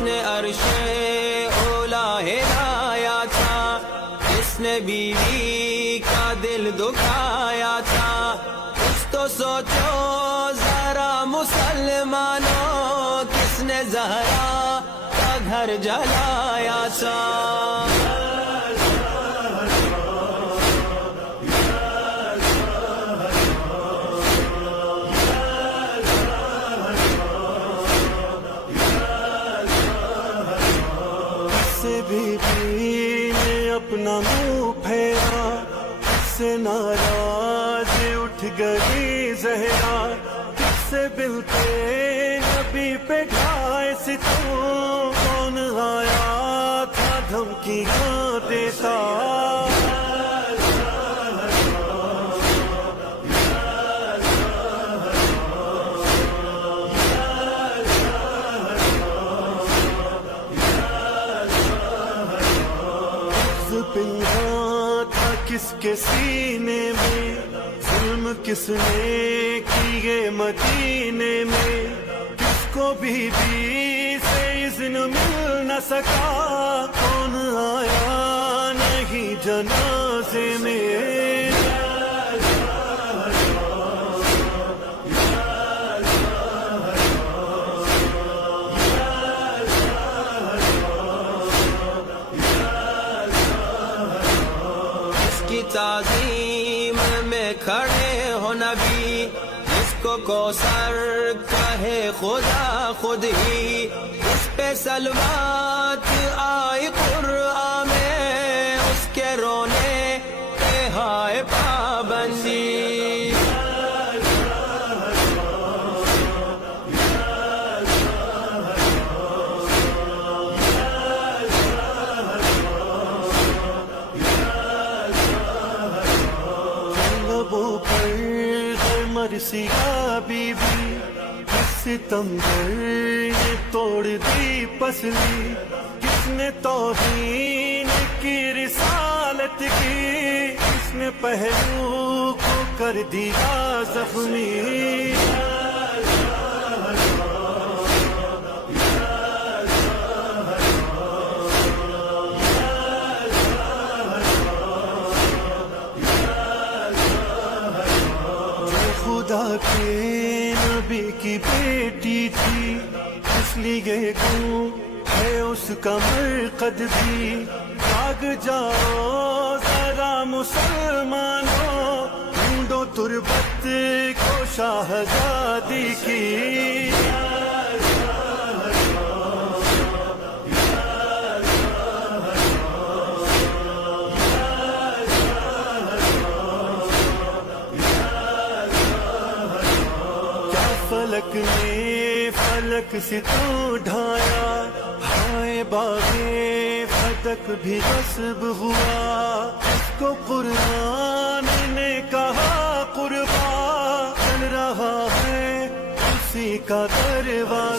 جس نے عرش اولا ہلایا تھا، جس نے بیوی کا دل دکھایا تھا، کچھ تو سوچو ذرا مسلمانوں، کس نے زہرا کا گھر جلایا تھا۔ بی بی نے اپنا منہ پھیرا، کس سے ناراض اٹھ گئی زہرا، کس سے ملتے نبی پہ ڈھائے ستم، کون آیا تھا دھمکیاں دیتا۔ پنہاں تھا کس کے سینے میں، ظلم کس نے کیے مدینے میں، کس کو بی بی سے اذن مل نہ سکا، کون آیا نہیں جنازے میں۔ کی تعظیم میں کھڑے ہو نبی، جس کو کوثر کہے خدا خود ہی، اس پہ صلوات آئی قرآن میں، اس کے رونے پہ ہائے پابندی۔ مرثیہ بی بی کس ستمگر نے توڑ دی پسلی، کس نے توہین کی رسالت کی، کس نے پہلو کو کر دیا زخمی۔ خدا کے نبی کی بیٹی تھی، اس لیے گوں ہے اس کا مرقد بھی، جاگ جاؤ ذرا مسلمانوں، ڈھونڈو تربت کو شاہزادی کی۔ فلک نے فلک سے تو ڈھایا، ہائے باغے فتق بھی غصب ہوا، اس کو قرآن نے کہا قربا، چل رہا ہے اسی کا دربار۔